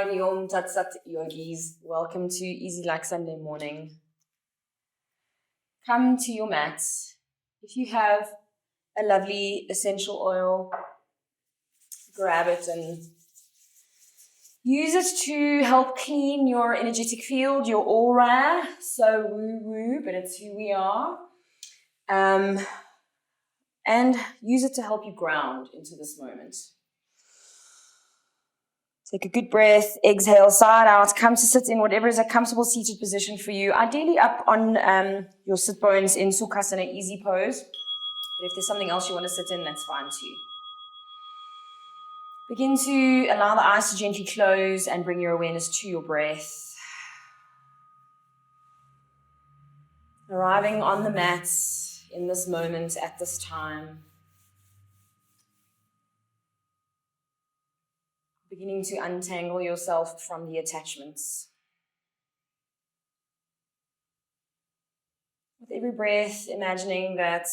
Howdy Om Tat Sat Yogis. Welcome to Easy Like Sunday Morning. Come to your mat. If you have a lovely essential oil, grab it and use it to help clean your energetic field, your aura. So woo-woo, but it's who we are. And use it to help you ground into this moment. Take a good breath, exhale, side out, come to sit in whatever is a comfortable seated position for you. Ideally up on your sit bones in Sukhasana, easy pose. But if there's something else you want to sit in, that's fine too. Begin to allow the eyes to gently close and bring your awareness to your breath. Arriving on the mat in this moment at this time. Beginning to untangle yourself from the attachments. With every breath, imagining that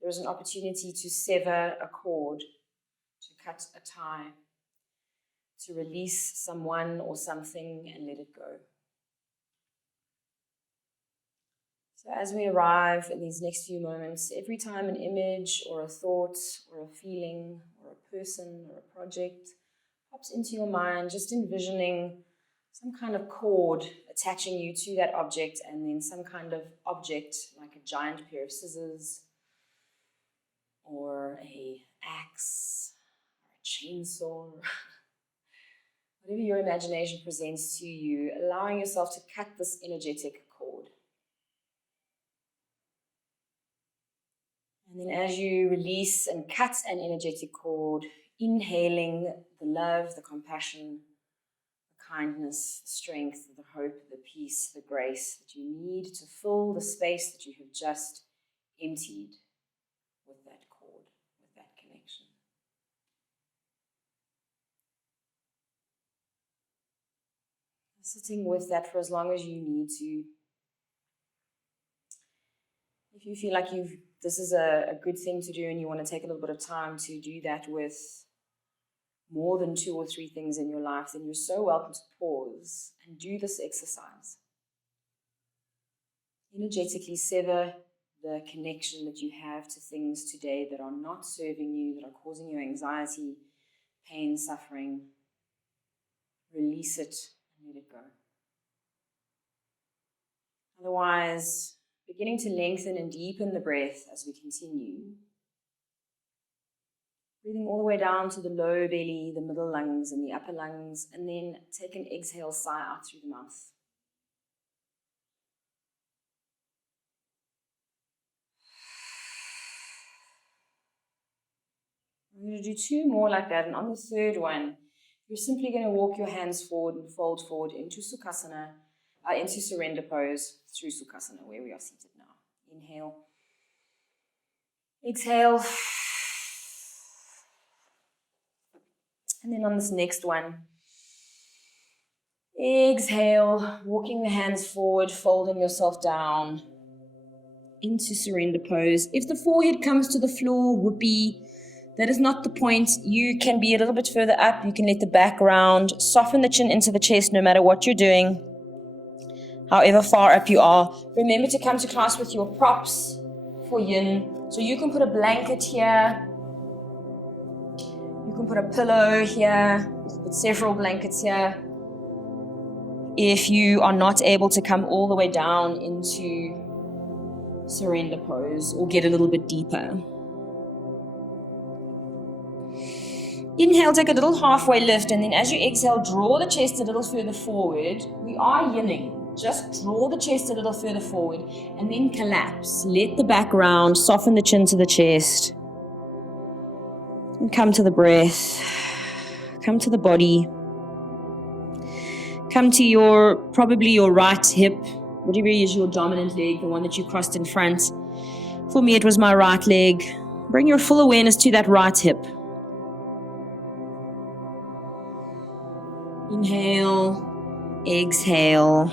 there is an opportunity to sever a cord, to cut a tie, to release someone or something and let it go. So as we arrive in these next few moments, every time an image or a thought or a feeling or a person or a project pops into your mind, just envisioning some kind of cord attaching you to that object, and then some kind of object like a giant pair of scissors or an axe or a chainsaw, whatever your imagination presents to you, allowing yourself to cut this energetic cord. And then as you release and cut an energetic cord, inhaling the love, the compassion, the kindness, the strength, the hope, the peace, the grace that you need to fill the space that you have just emptied with that cord, with that connection. Sitting with that for as long as you need to. If you feel like this is a good thing to do and you want to take a little bit of time to do that with more than 2 or 3 things in your life, then you're so welcome to pause and do this exercise. Energetically sever the connection that you have to things today that are not serving you, that are causing you anxiety, pain, suffering. Release it and let it go. Otherwise, beginning to lengthen and deepen the breath as we continue. Breathing all the way down to the low belly, the middle lungs, and the upper lungs, and then take an exhale, sigh out through the mouth. I'm going to do 2 more like that, and on the third one, you're simply going to walk your hands forward and fold forward into Sukhasana, into surrender pose through Sukhasana, where we are seated now. Inhale. Exhale. And then on this next one, exhale, walking the hands forward, folding yourself down into surrender pose. If the forehead comes to the floor, whoopee, that is not the point. You can be a little bit further up. You can let the back round, soften the chin into the chest no matter what you're doing, however far up you are. Remember to come to class with your props for yin. So you can put a blanket here. You can put a pillow here. You can put several blankets here. If you are not able to come all the way down into surrender pose or get a little bit deeper. Inhale, take a little halfway lift, and then as you exhale, draw the chest a little further forward. We are yinning. Just draw the chest a little further forward and then collapse. Let the back round, soften the chin to the chest. And come to the breath. Come to the body. Come to probably your right hip, whatever is your dominant leg, the one that you crossed in front. For me, it was my right leg. Bring your full awareness to that right hip. Inhale, exhale.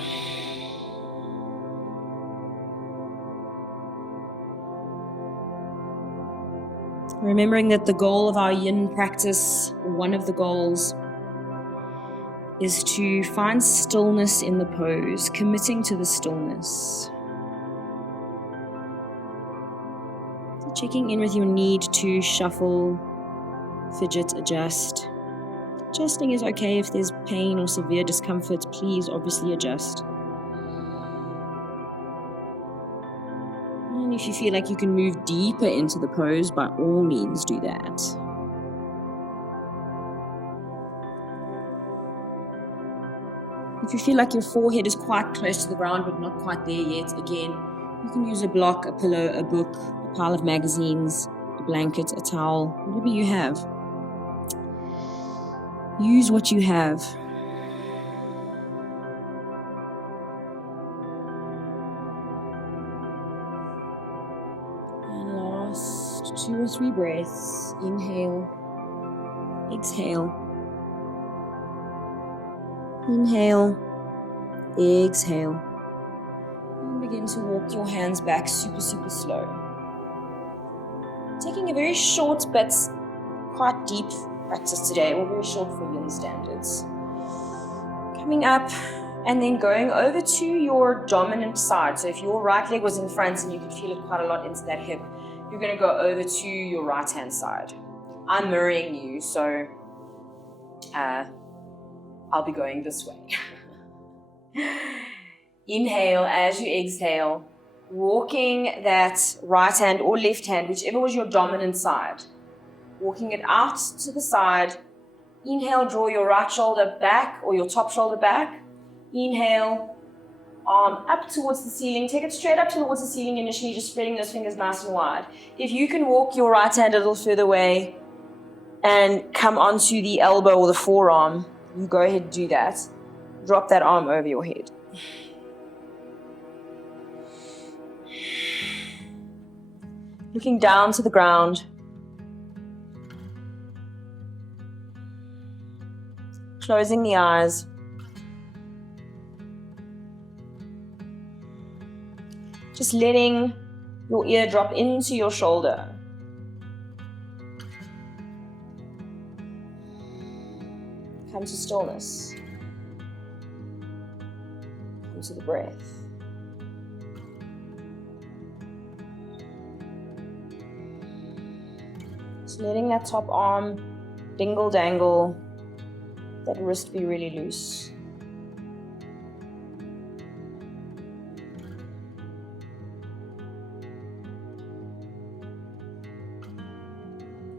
Remembering that the goal of our yin practice, one of the goals, is to find stillness in the pose, committing to the stillness. So checking in with your need to shuffle, fidget, adjust. Adjusting is okay. If there's pain or severe discomfort, please obviously adjust. And if you feel like you can move deeper into the pose, by all means do that. If you feel like your forehead is quite close to the ground but not quite there yet, again, you can use a block, a pillow, a book, a pile of magazines, a blanket, a towel, whatever you have. Use what you have. And last 2 or 3 breaths. Inhale, exhale. Inhale, exhale. And begin to walk your hands back super slow. Taking a very short but quite deep practice today, or very short for yin standards. Coming up and then going over to your dominant side. So if your right leg was in front and you could feel it quite a lot into that hip, you're going to go over to your right hand side. I'm mirroring you, so I'll be going this way. Inhale as you exhale, walking that right hand or left hand, whichever was your dominant side. Walking it out to the side. Inhale, draw your right shoulder back or your top shoulder back. Inhale, arm up towards the ceiling. Take it straight up towards the ceiling initially, just spreading those fingers nice and wide. If you can walk your right hand a little further away and come onto the elbow or the forearm, you go ahead and do that. Drop that arm over your head. Looking down to the ground. Closing the eyes. Just letting your ear drop into your shoulder. Come to stillness. Come to the breath. Just letting that top arm dingle dangle, that wrist be really loose.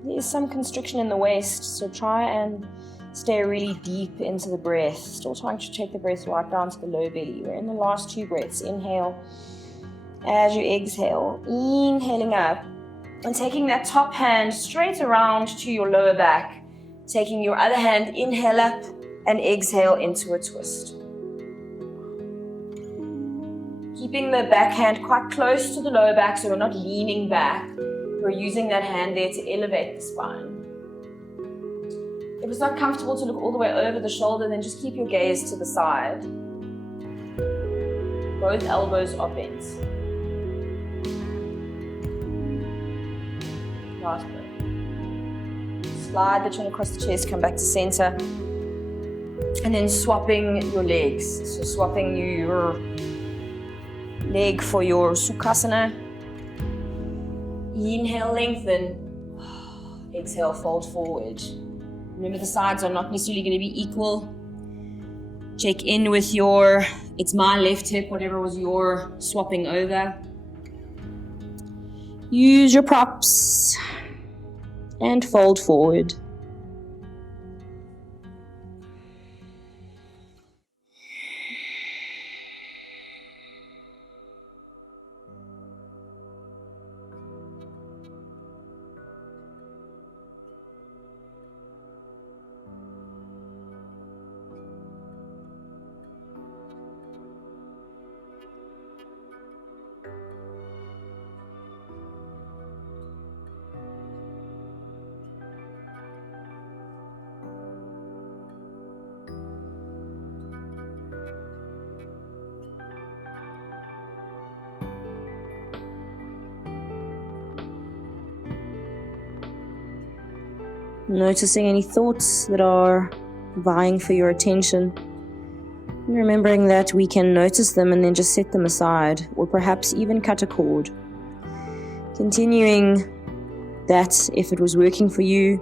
There is some constriction in the waist, so try and stay really deep into the breath. Still trying to take the breath right down to the low belly. We're in the last 2 breaths. Inhale as you exhale. Inhaling up and taking that top hand straight around to your lower back. Taking your other hand, inhale up and exhale into a twist. Keeping the back hand quite close to the lower back so we're not leaning back. We're using that hand there to elevate the spine. If it's not comfortable to look all the way over the shoulder, then just keep your gaze to the side. Both elbows are bent. Last breath. Slide the chin across the chest, come back to center. And then swapping your legs. So swapping your leg for your Sukhasana. Inhale, lengthen. Exhale, fold forward. Remember, the sides are not necessarily going to be equal. Check in with your, it's my left hip, whatever was your swapping over. Use your props and fold forward. Noticing any thoughts that are vying for your attention. And remembering that we can notice them and then just set them aside, or perhaps even cut a cord. Continuing that if it was working for you.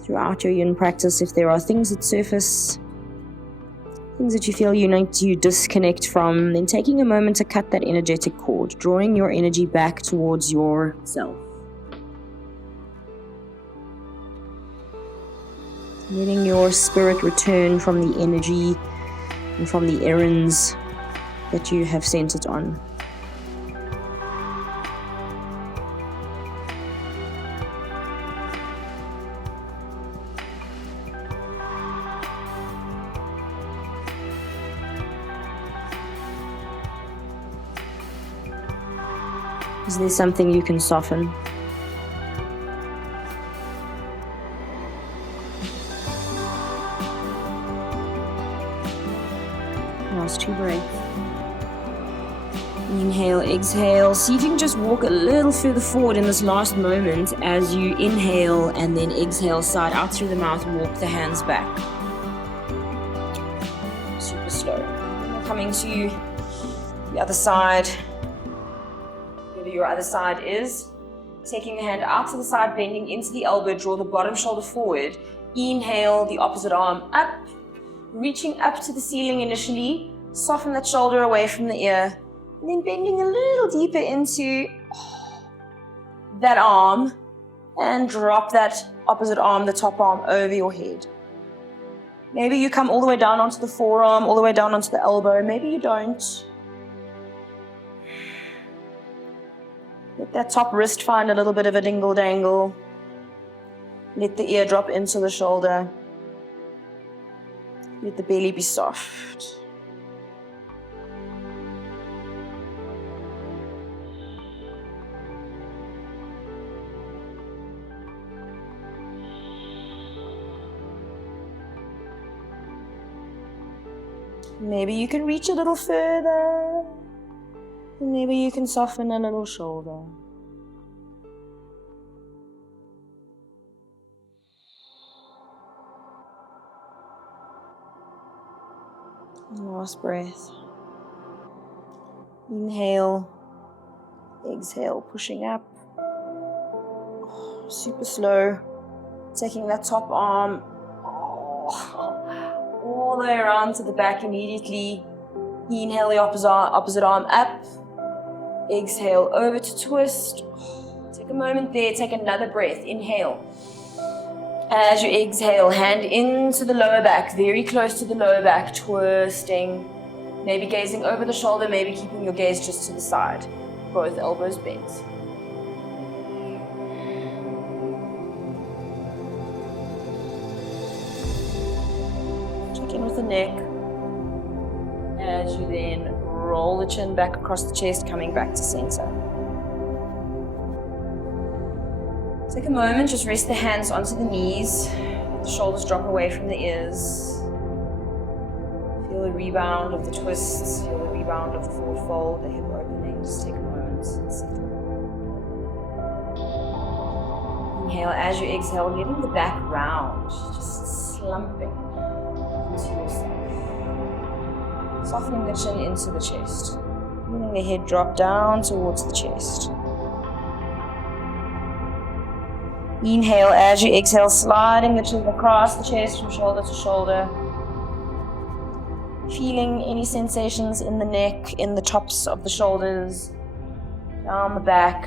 Throughout your yin practice, if there are things that surface, things that you feel you need to disconnect from, then taking a moment to cut that energetic cord, drawing your energy back towards yourself. Letting your spirit return from the energy and from the errands that you have sent it on. Is there something you can soften? Last 2 breaths. Inhale, exhale. See if you can just walk a little further forward in this last moment as you inhale and then exhale, side out through the mouth, walk the hands back. Super slow. And we're coming to the other side. Wherever your other side is. Taking the hand out to the side, bending into the elbow, draw the bottom shoulder forward. Inhale, the opposite arm up. Reaching up to the ceiling initially. Soften that shoulder away from the ear. And then bending a little deeper into that arm. And drop that opposite arm, the top arm, over your head. Maybe you come all the way down onto the forearm, all the way down onto the elbow. Maybe you don't. Let that top wrist find a little bit of a dingle-dangle. Let the ear drop into the shoulder. Let the belly be soft. Maybe you can reach a little further. Maybe you can soften a little shoulder. Last breath. Inhale. Exhale, pushing up. Super slow. Taking that top arm all the way around to the back immediately. Inhale the opposite arm up. Exhale over to twist. Take a moment there, take another breath. Inhale. As you exhale, hand into the lower back, very close to the lower back, twisting. Maybe gazing over the shoulder, maybe keeping your gaze just to the side. Both elbows bent. Check in with the neck. As you then roll the chin back across the chest, coming back to center. Take a moment, just rest the hands onto the knees. Let the shoulders drop away from the ears. Feel the rebound of the twists, feel the rebound of the forward fold, the hip opening. Just take a moment and settle. Inhale as you exhale, letting the back round, just slumping into yourself. Softening the chin into the chest. Letting the head drop down towards the chest. Inhale as you exhale, sliding the chin across the chest from shoulder to shoulder. Feeling any sensations in the neck, in the tops of the shoulders, down the back.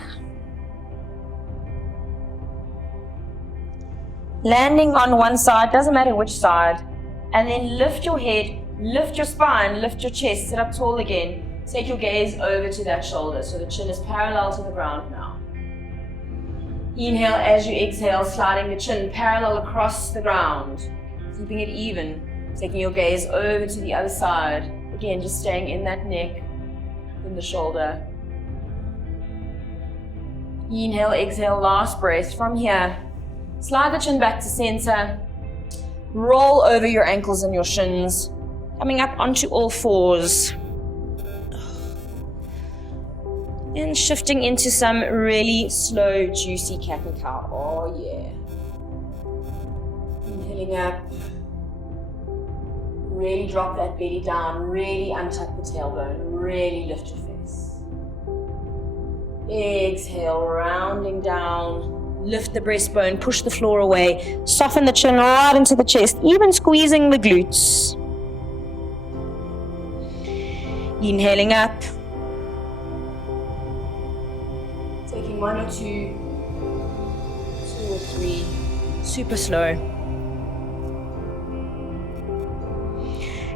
Landing on one side, doesn't matter which side. And then lift your head, lift your spine, lift your chest, sit up tall again. Take your gaze over to that shoulder so the chin is parallel to the ground now. Inhale as you exhale, sliding the chin parallel across the ground, keeping it even, taking your gaze over to the other side. Again, just staying in that neck, in the shoulder. Inhale, exhale, last breath. From here, slide the chin back to center. Roll over your ankles and your shins, coming up onto all fours. And shifting into some really slow, juicy cat and cow. Oh yeah. Filling up. Really drop that belly down, really untuck the tailbone, really lift your face. Exhale, rounding down, lift the breastbone, push the floor away, soften the chin right into the chest, even squeezing the glutes. Inhaling up. Taking 1 or 2 or 3, super slow.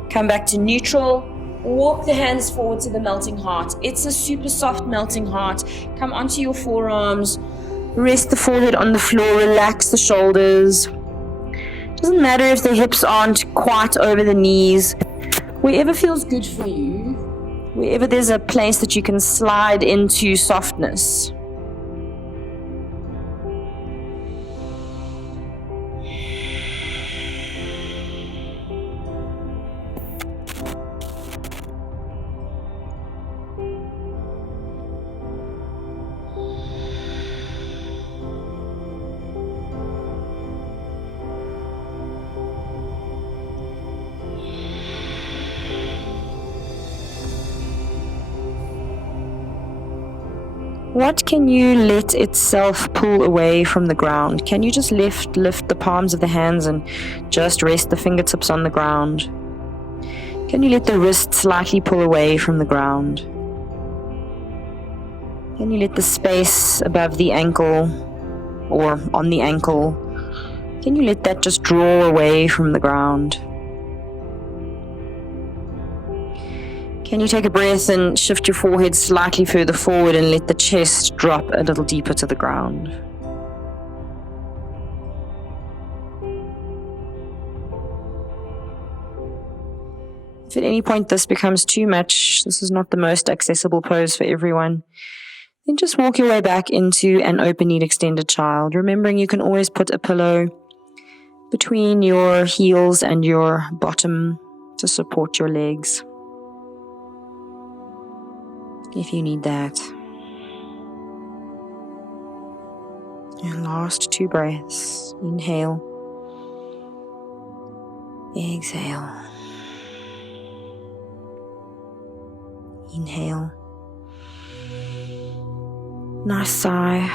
Come back to neutral. Walk the hands forward to the melting heart. It's a super soft melting heart. Come onto your forearms. Rest the forehead on the floor. Relax the shoulders. Doesn't matter if the hips aren't quite over the knees. Wherever feels good for you. Wherever there's a place that you can slide into softness. What can you let itself pull away from the ground? Can you just lift the palms of the hands and just rest the fingertips on the ground? Can you let the wrist slightly pull away from the ground? Can you let the space above the ankle or on the ankle, can you let that just draw away from the ground? Can you take a breath and shift your forehead slightly further forward and let the chest drop a little deeper to the ground? If at any point this becomes too much, this is not the most accessible pose for everyone, then just walk your way back into an open-kneed extended child, remembering you can always put a pillow between your heels and your bottom to support your legs, if you need that. And last 2 breaths. Inhale. Exhale. Inhale. Nice sigh.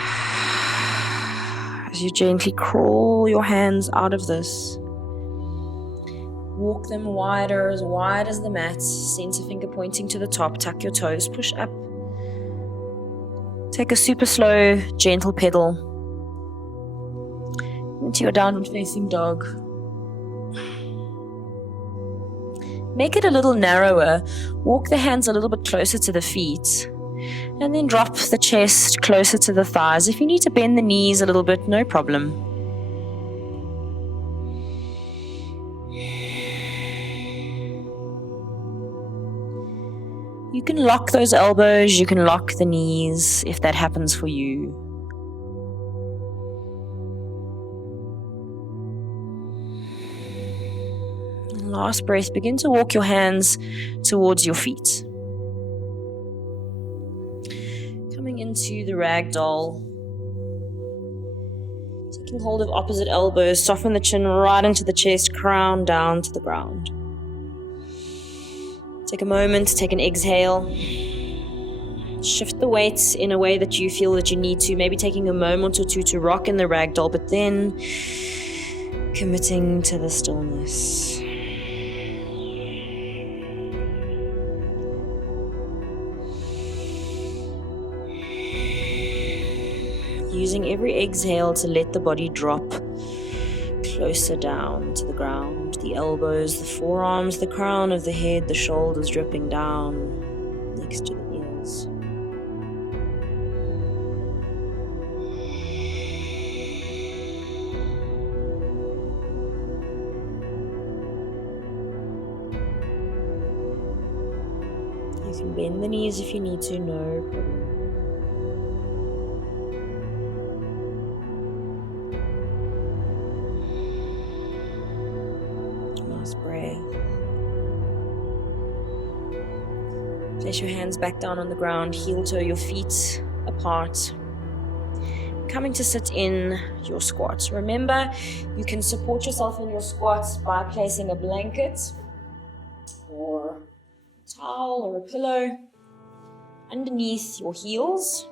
As you gently crawl your hands out of this. Walk them wider, as wide as the mat. Center finger pointing to the top. Tuck your toes. Push up. Take a super slow, gentle pedal into your downward facing dog. Make it a little narrower. Walk the hands a little bit closer to the feet. And then drop the chest closer to the thighs. If you need to bend the knees a little bit, no problem. You can lock those elbows, you can lock the knees if that happens for you. And last breath, begin to walk your hands towards your feet. Coming into the ragdoll. Taking hold of opposite elbows, soften the chin right into the chest, crown down to the ground. Take a moment, take an exhale. Shift the weight in a way that you feel that you need to, maybe taking a moment or two to rock in the ragdoll, but then committing to the stillness. Using every exhale to let the body drop closer down to the ground. The elbows, the forearms, the crown of the head, the shoulders dripping down next to the ears. You can bend the knees if you need to, no problem. Breath. Place your hands back down on the ground, heel toe your feet apart. coming to sit in your squat. Remember, you can support yourself in your squat by placing a blanket or a towel or a pillow underneath your heels.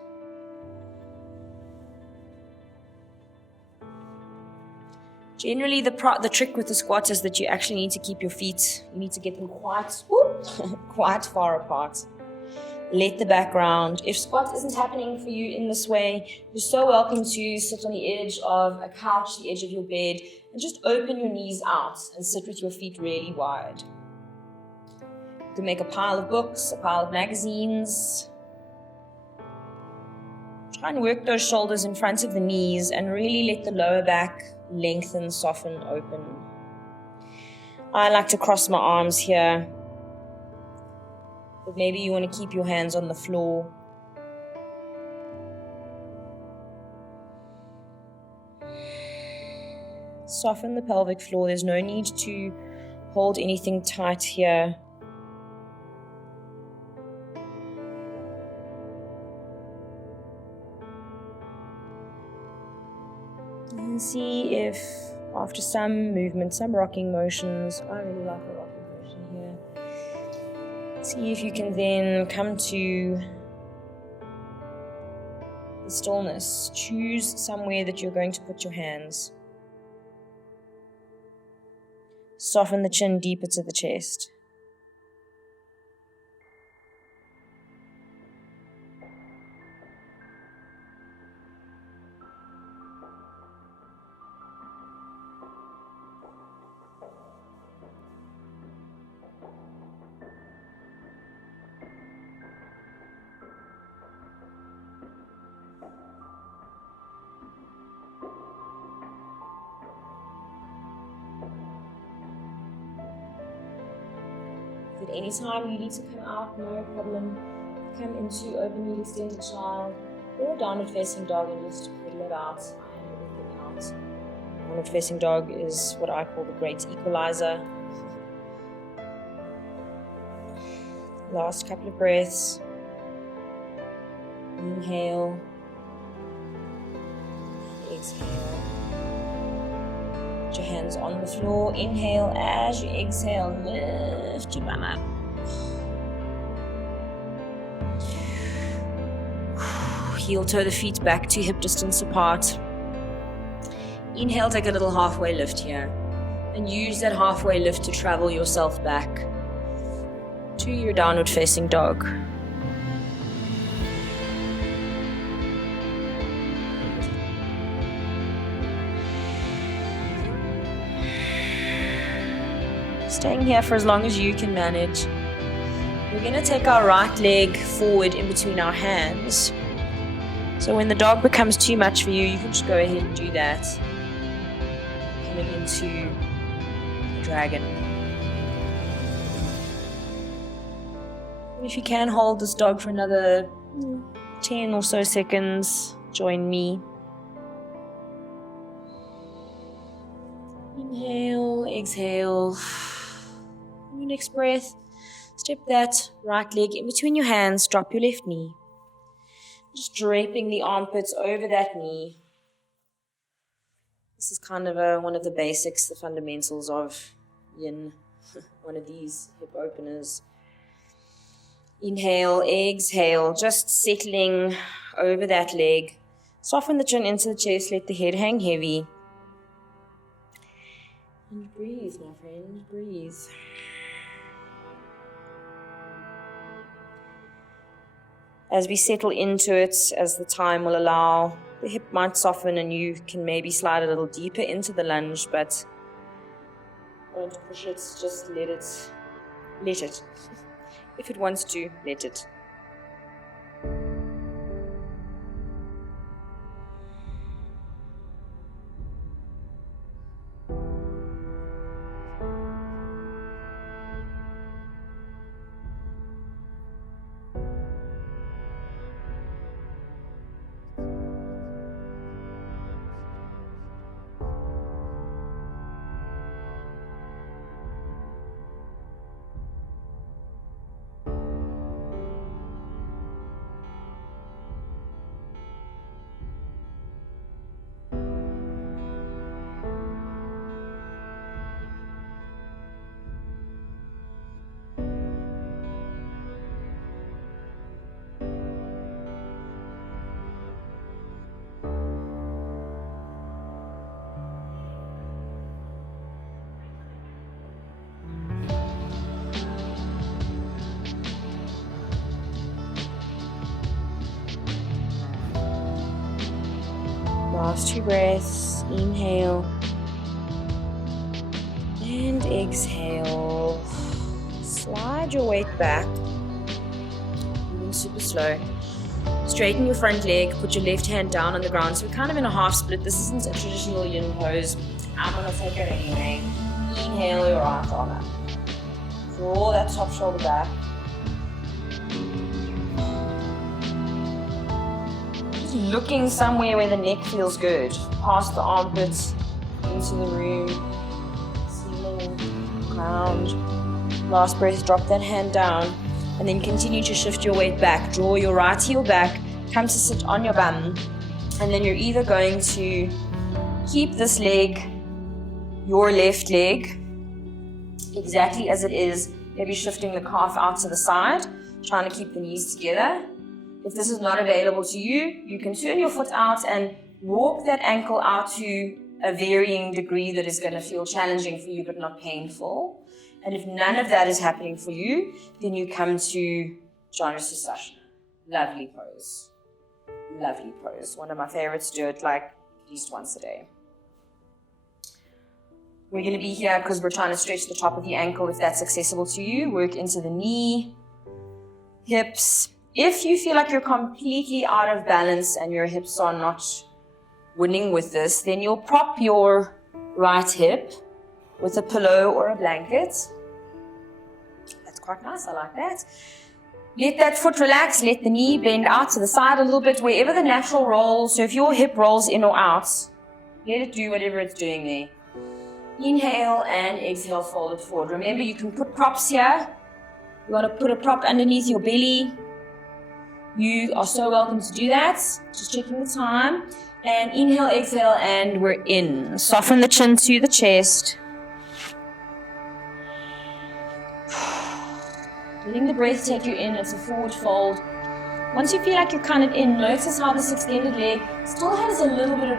Generally, the trick with the squat is that you actually need to keep your feet, you need to get them quite far apart. Let the back round. If squat isn't happening for you in this way, you're so welcome to sit on the edge of a couch, the edge of your bed, and just open your knees out and sit with your feet really wide. You can make a pile of books, a pile of magazines. Try and work those shoulders in front of the knees and really let the lower back lengthen, soften, open. I like to cross my arms here, but maybe you want to keep your hands on the floor. Soften the pelvic floor. There's no need to hold anything tight here. And see if after some movement, some rocking motions, I really like a rocking motion here. See if you can then come to the stillness. Choose somewhere that you're going to put your hands. Soften the chin deeper to the chest. If at any time you need to come out, no problem. Come into open-kneed extended child or downward facing dog and just pedal it out, iron everything out. Downward facing dog is what I call the great equalizer. Last couple of breaths. Inhale. Exhale. Put your hands on the floor. Inhale. As you exhale, lift your bum up. Heel toe the feet back to hip distance apart. Inhale, take a little halfway lift here. And use that halfway lift to travel yourself back to your downward facing dog. Staying here for as long as you can manage. We're going to take our right leg forward in between our hands. So when the dog becomes too much for you, you can just go ahead and do that. Coming into the dragon. And if you can hold this dog for another 10 or so seconds, join me. Inhale, exhale. On your next breath, step that right leg in between your hands, drop your left knee. Just draping the armpits over that knee. This is kind of one of the basics, the fundamentals of yin, one of these hip openers. Inhale, exhale, just settling over that leg. Soften the chin into the chest, let the head hang heavy. And breathe, my friend, breathe. As we settle into it, as the time will allow, the hip might soften and you can maybe slide a little deeper into the lunge, but don't push it, just let it. If it wants to, let it. Last 2 breaths. Inhale. And exhale. Slide your weight back. Moving super slow. Straighten your front leg. Put your left hand down on the ground. So we're kind of in a half split. This isn't a traditional yin pose. I'm going to take it anyway. Inhale your right arm up. Draw that top shoulder back. Just looking somewhere where the neck feels good. Past the armpits, into the room, ceiling, ground. Last breath, drop that hand down. And then continue to shift your weight back. Draw your right heel back. Come to sit on your bum. And then you're either going to keep this leg, your left leg, exactly as it is, maybe shifting the calf out to the side, trying to keep the knees together. If this is not available to you, you can turn your foot out and walk that ankle out to a varying degree that is going to feel challenging for you but not painful. And if none of that is happening for you, then you come to Sukhasana. Lovely pose. Lovely pose. One of my favorites. Do it like at least once a day. We're going to be here because we're trying to stretch the top of the ankle if that's accessible to you. Work into the knee, hips. If you feel like you're completely out of balance and your hips are not winning with this, then you'll prop your right hip with a pillow or a blanket. That's quite nice, I like that. Let that foot relax, let the knee bend out to the side a little bit, wherever the natural rolls. So if your hip rolls in or out, let it do whatever it's doing there. Inhale and exhale, fold it forward. Remember, you can put props here. You want to put a prop underneath your belly. You are so welcome to do that. Just checking the time. And inhale, exhale, and we're in. Soften the chin to the chest. Letting the breath take you in. It's a forward fold. Once you feel like you're kind of in, notice how this extended leg still has a little bit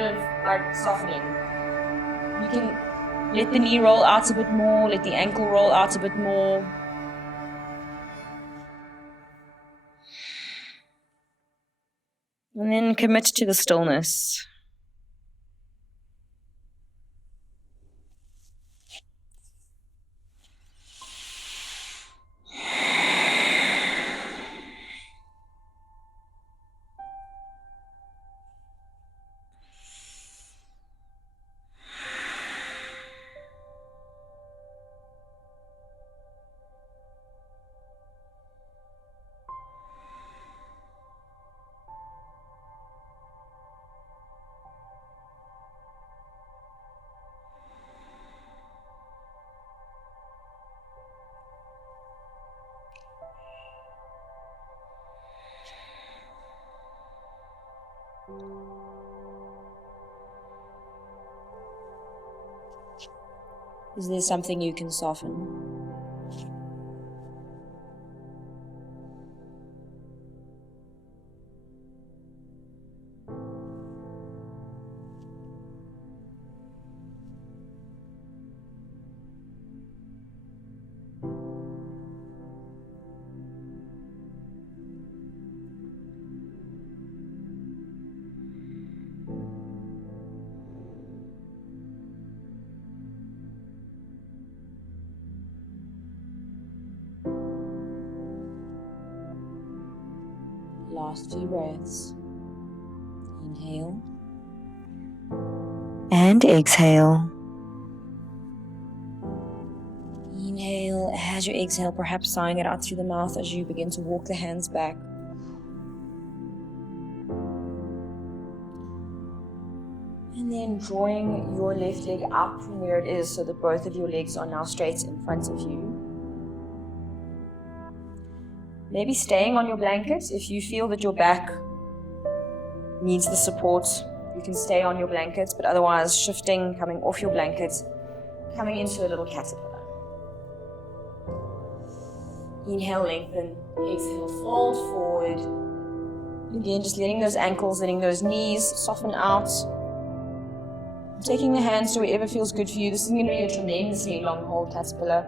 of like softening. You can let the knee roll out a bit more, let the ankle roll out a bit more. And then commit to the stillness. Is there something you can soften? Last few breaths. Inhale. And exhale. Inhale as you exhale, perhaps sighing it out through the mouth as you begin to walk the hands back. And then drawing your left leg up from where it is so that both of your legs are now straight in front of you. Maybe staying on your blanket. If you feel that your back needs the support, you can stay on your blanket, but otherwise shifting, coming off your blanket, coming into a little caterpillar. Inhale, lengthen. Exhale, fold forward. Again, just letting those ankles, letting those knees soften out. Taking the hands to wherever feels good for you. This is going to be a tremendously long hold caterpillar.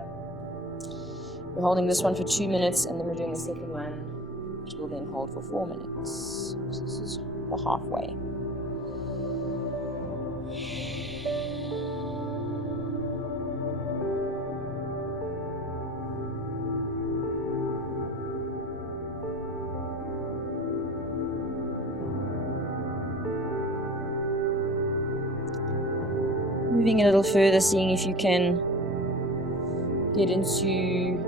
We're holding this one for 2 minutes, and then we're doing the second one, which we'll then hold for 4 minutes. So this is the halfway. moving a little further, seeing if you can get into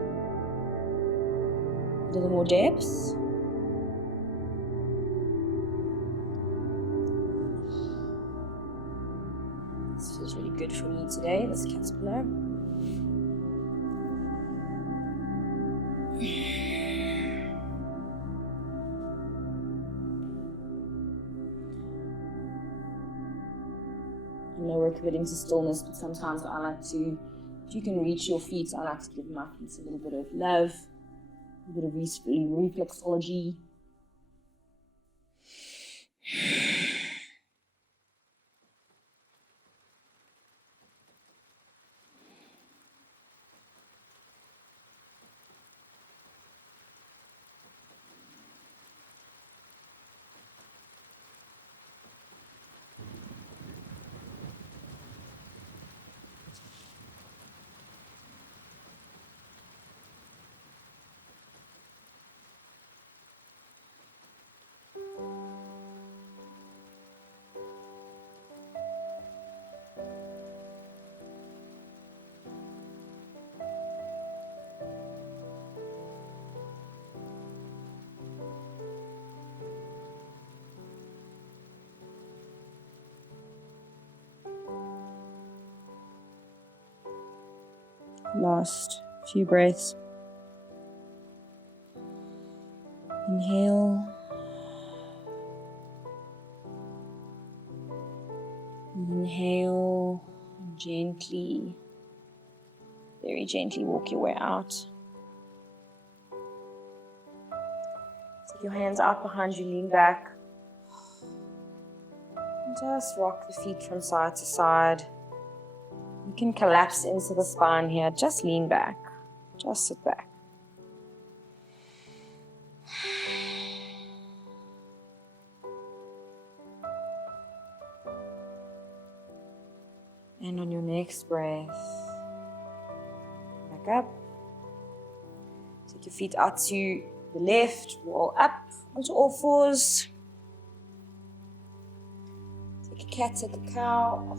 a little more depth. This feels really good for me today, this cat's pillow. I know we're committing to stillness, but sometimes I like to, if you can reach your feet, I like to give my feet a little bit of love, a bit of reflexology. Last few breaths. Inhale. Inhale. Gently, very gently walk your way out. Take your hands out behind you, lean back. And just rock the feet from side to side. You can collapse into the spine here. Just lean back. Just sit back. And on your next breath, back up. Take your feet out to the left, roll up onto all fours. Take a cat, take a cow.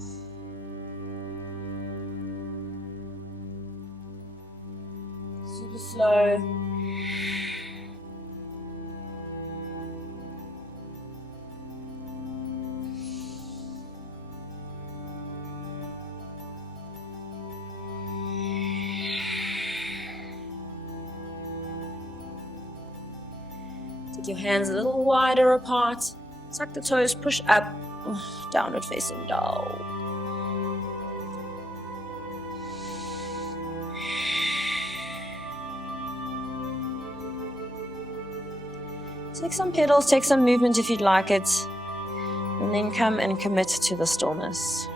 Super slow. Take your hands a little wider apart. Tuck the toes, push up. Downward facing dog. Take some pedals, take some movement if you'd like it. And then come and commit to the stillness.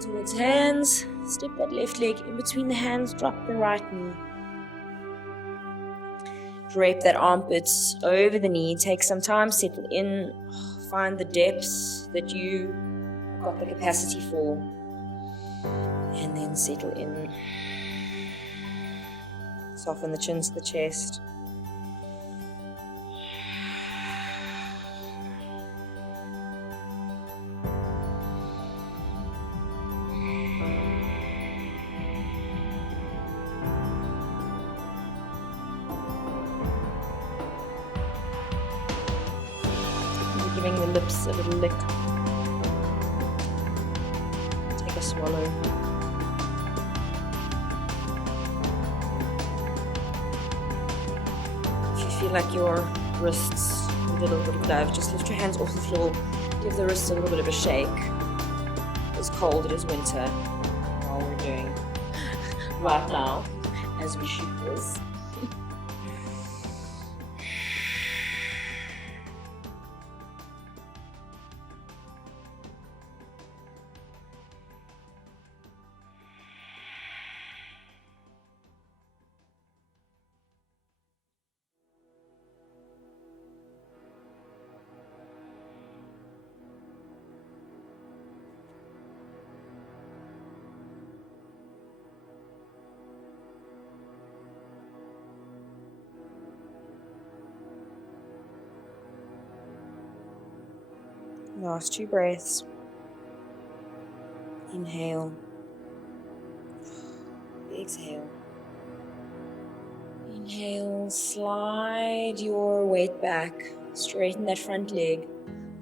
Towards hands, step that left leg in between the hands, drop the right knee. Drape that armpit over the knee, take some time, settle in, find the depths that you got the capacity for, and then settle in. Soften the chin to the chest. Giving the lips a little lick. Take a swallow. If you feel like your wrists need a little bit of love, just lift your hands off the floor. Give the wrists a little bit of a shake. It's cold, it is winter. While we're doing right now, as we shoot this. Last 2 breaths. Inhale. Exhale. Inhale, slide your weight back. Straighten that front leg.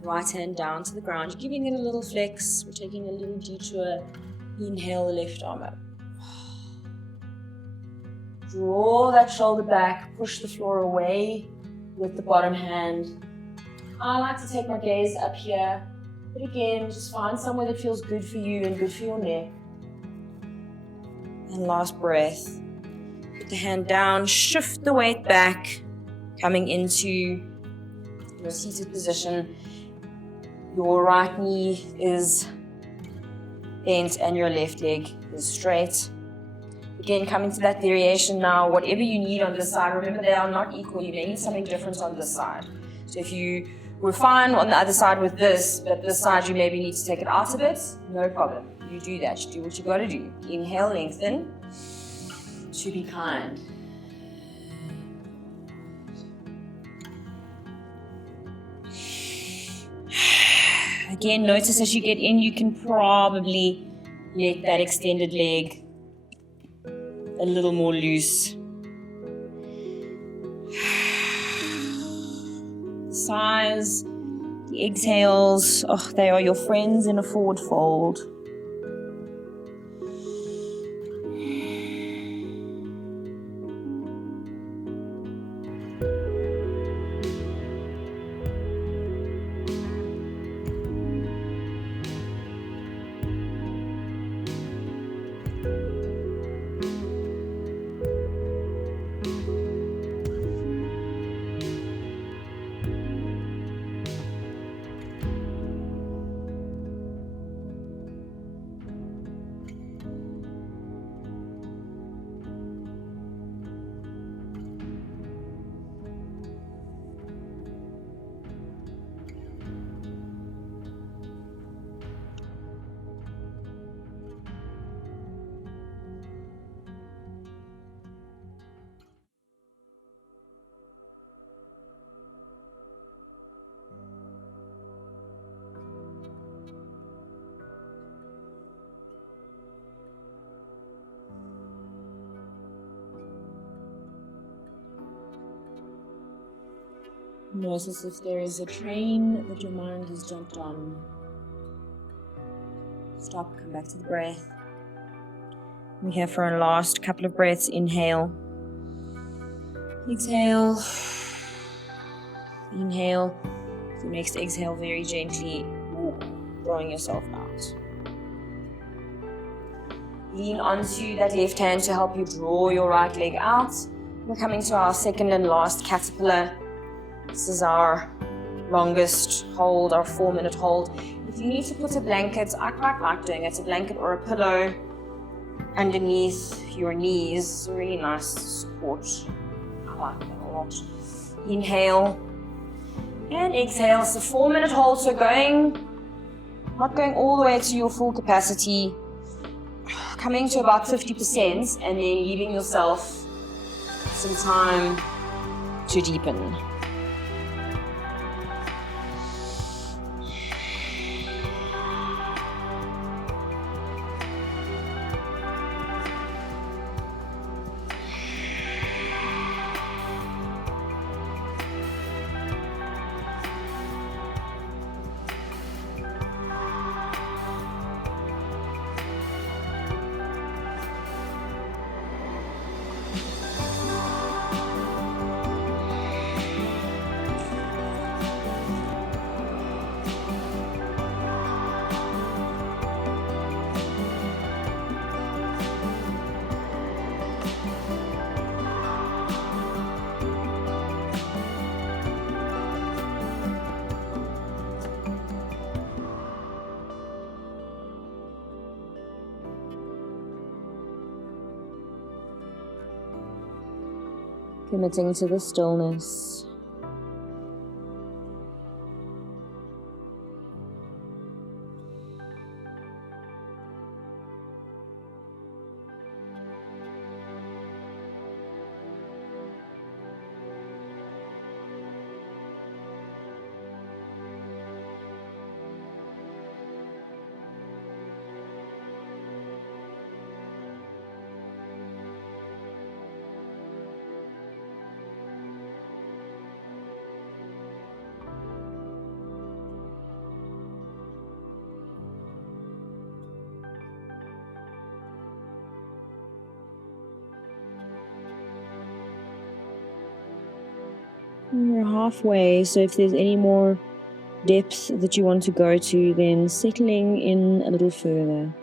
Right hand down to the ground. You're giving it a little flex. We're taking a little detour. Inhale the left arm up. Draw that shoulder back. Push the floor away with the bottom hand. I like to take my gaze up here. But again, just find somewhere that feels good for you and good for your neck. And last breath. Put the hand down, shift the weight back, coming into your seated position. Your right knee is bent and your left leg is straight. Again, coming to that variation now, whatever you need on this side, remember they are not equal. You may need something different on this side. So if you were fine on the other side with this, but this side you maybe need to take it out a bit, no problem. You do that. You do what you got to do. Inhale, lengthen. To be kind. Again, notice as you get in, you can probably let that extended leg a little more loose. The sighs, the exhales, they are your friends in a forward fold. Notice if there is a train that your mind has jumped on. Stop, come back to the breath. We're here for a last couple of breaths. Inhale. Exhale. Inhale. The next exhale very gently, drawing yourself out. Lean onto that left hand to help you draw your right leg out. We're coming to our second and last caterpillar. This is our longest hold, our 4-minute hold. If you need to put a blanket, I quite like doing it, a blanket or a pillow underneath your knees. It's a really nice support. I like that a lot. Inhale and exhale. It's a 4-minute hold, so not going all the way to your full capacity, coming to about 50% and then leaving yourself some time to deepen. Committing to the stillness. We're halfway, so if there's any more depth that you want to go to, then settling in a little further.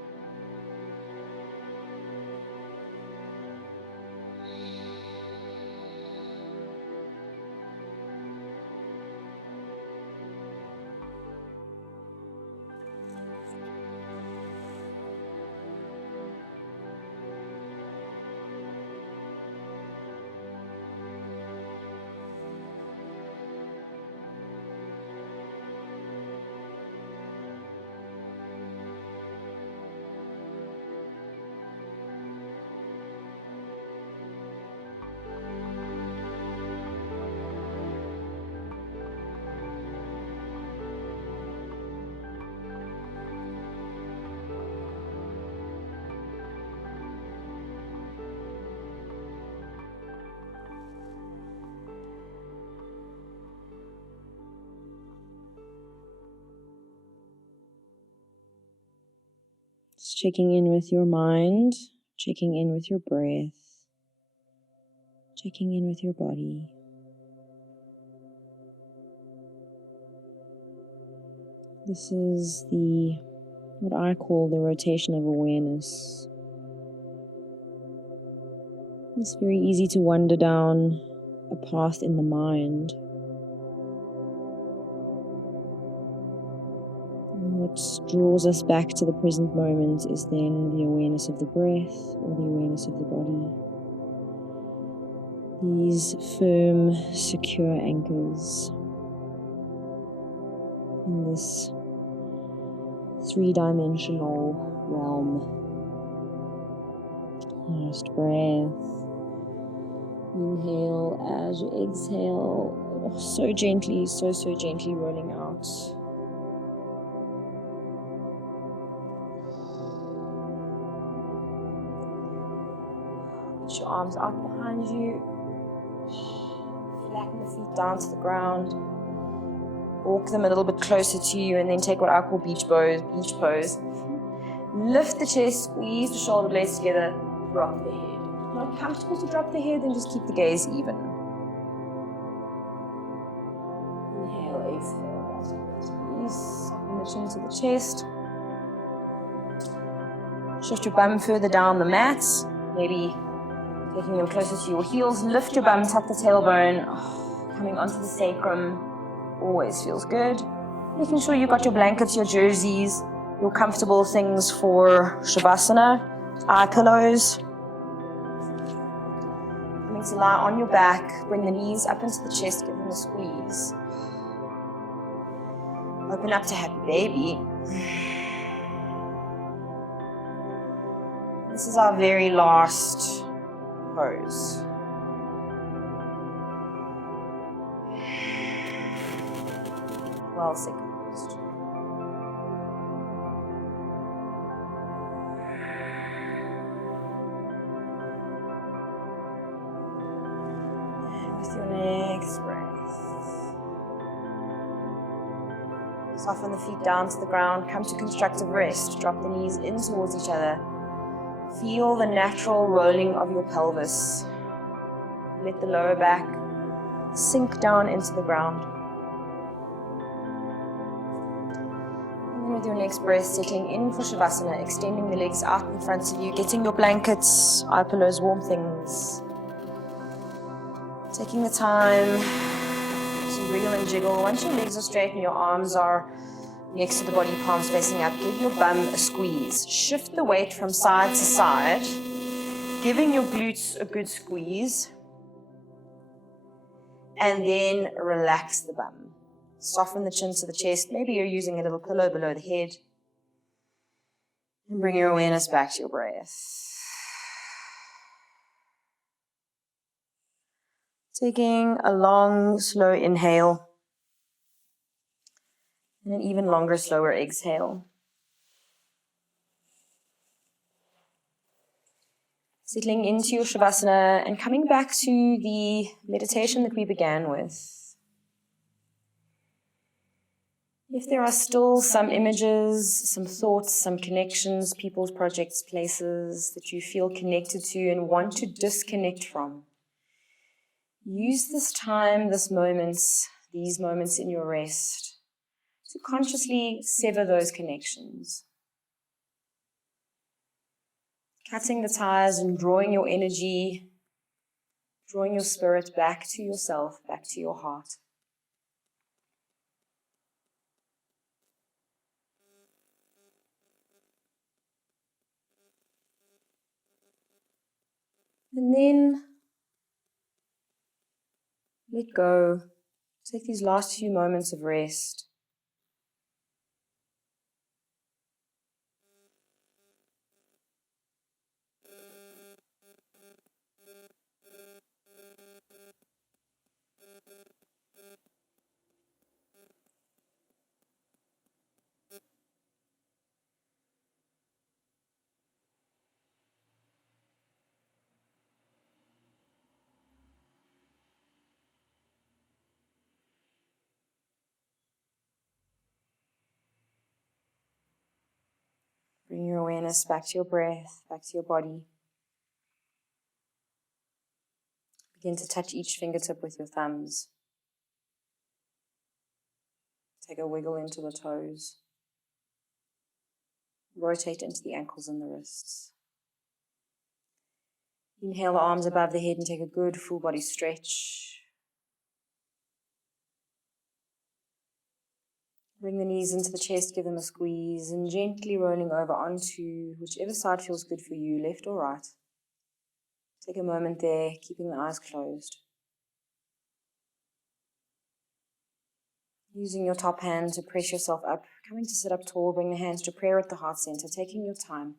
Just checking in with your mind, checking in with your breath, checking in with your body. This is what I call the rotation of awareness. It's very easy to wander down a path in the mind. What draws us back to the present moment is then the awareness of the breath or the awareness of the body. These firm, secure anchors in this three-dimensional realm. Last breath. Inhale as you exhale. So gently, so gently rolling out. Your arms out behind you, flatten the feet down to the ground, walk them a little bit closer to you, and then take what I call beach pose. Lift the chest, squeeze the shoulder blades together, drop the head. Not comfortable to drop the head, then just keep the gaze even. Inhale, exhale, squeeze, soften the chin to the chest. Shift your bum further down the mat, maybe taking them closer to your heels. Lift your bum, tuck the tailbone, coming onto the sacrum. Always feels good. Making sure you've got your blankets, your jerseys, your comfortable things for Savasana, eye pillows. Coming to lie on your back, bring the knees up into the chest, give them a squeeze. Open up to happy baby. This is our very last pose. Well synchronized. And with your next breath, soften the feet down to the ground, come to constructive rest, drop the knees in towards each other. Feel the natural rolling of your pelvis. Let the lower back sink down into the ground. And then with your next breath, settling in for Savasana, extending the legs out in front of you, getting your blankets, eye pillows, warm things. Taking the time to wriggle and jiggle. Once your legs are straight and your arms are next to the body, palms facing up, give your bum a squeeze. Shift the weight from side to side, giving your glutes a good squeeze. And then relax the bum. Soften the chin to the chest. Maybe you're using a little pillow below the head. And bring your awareness back to your breath. Taking a long, slow inhale. And an even longer, slower exhale. Settling into your Savasana and coming back to the meditation that we began with. If there are still some images, some thoughts, some connections, people's projects, places that you feel connected to and want to disconnect from, use this time, these moments in your rest to consciously sever those connections. Cutting the ties and drawing your energy, drawing your spirit back to yourself, back to your heart. And then let go. Take these last few moments of rest. Bring your awareness back to your breath, back to your body. Begin to touch each fingertip with your thumbs. Take a wiggle into the toes. Rotate into the ankles and the wrists. Inhale the arms above the head and take a good full body stretch. Bring the knees into the chest, give them a squeeze, and gently rolling over onto whichever side feels good for you, left or right. Take a moment there, keeping the eyes closed. Using your top hand to press yourself up, coming to sit up tall, bring the hands to prayer at the heart center, taking your time.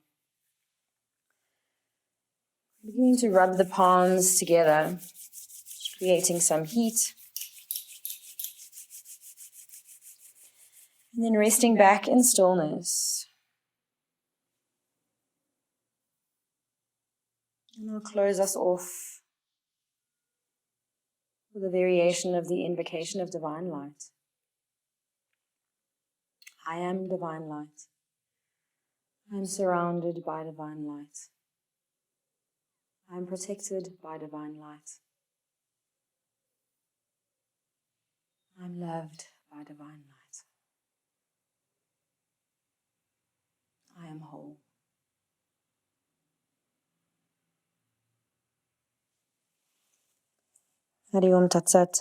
Beginning to rub the palms together, creating some heat. And then resting back in stillness. And I'll close us off with a variation of the invocation of divine light. I am divine light. I am surrounded by divine light. I am protected by divine light. I am loved by divine light. I am whole. Hari Om Tat Sat.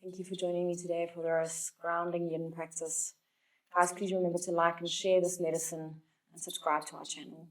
Thank you for joining me today for this grounding yin practice. Guys, please remember to like and share this medicine and subscribe to our channel.